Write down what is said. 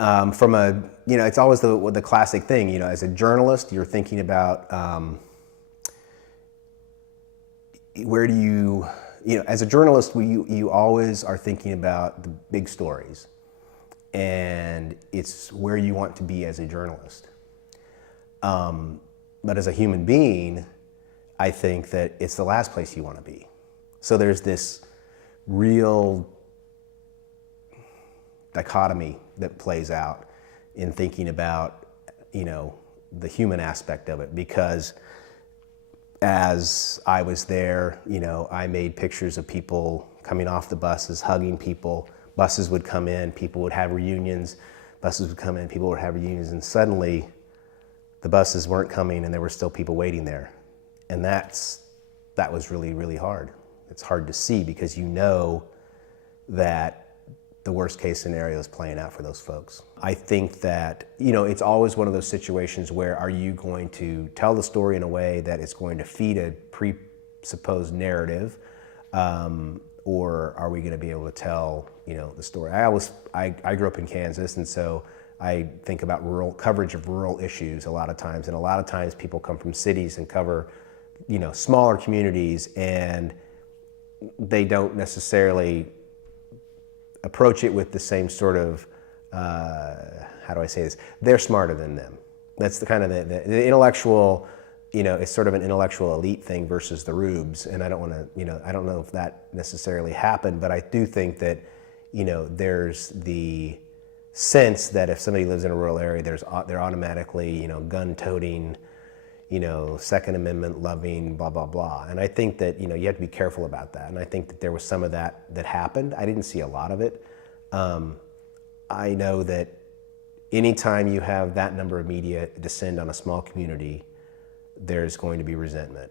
From a, it's always the classic thing, as a journalist, you're thinking about where do as a journalist, you always are thinking about the big stories, and it's where you want to be as a journalist. But as a human being, I think that it's the last place you want to be. So there's this real dichotomy that plays out in thinking about, the human aspect of it, because as I was there, I made pictures of people coming off the buses, hugging people. Buses would come in, people would have reunions. Buses would come in, people would have reunions, and suddenly the buses weren't coming and there were still people waiting there. And that was really, really hard. It's hard to see because you know that the worst case scenario is playing out for those folks. I think that, it's always one of those situations where are you going to tell the story in a way that it's going to feed a presupposed narrative, or are we going to be able to tell, the story? I grew up in Kansas, and so I think about coverage of rural issues a lot of times, and a lot of times people come from cities and cover, smaller communities, and they don't necessarily approach it with the same sort of, how do I say this? They're smarter than them. That's the kind of the intellectual, it's sort of an intellectual elite thing versus the rubes. And I don't want to, I don't know if that necessarily happened, but I do think that, there's the sense that if somebody lives in a rural area, they're automatically, gun-toting, Second Amendment loving, blah, blah, blah. And I think that, you have to be careful about that. And I think that there was some of that happened. I didn't see a lot of it. I know that anytime you have that number of media descend on a small community, there's going to be resentment.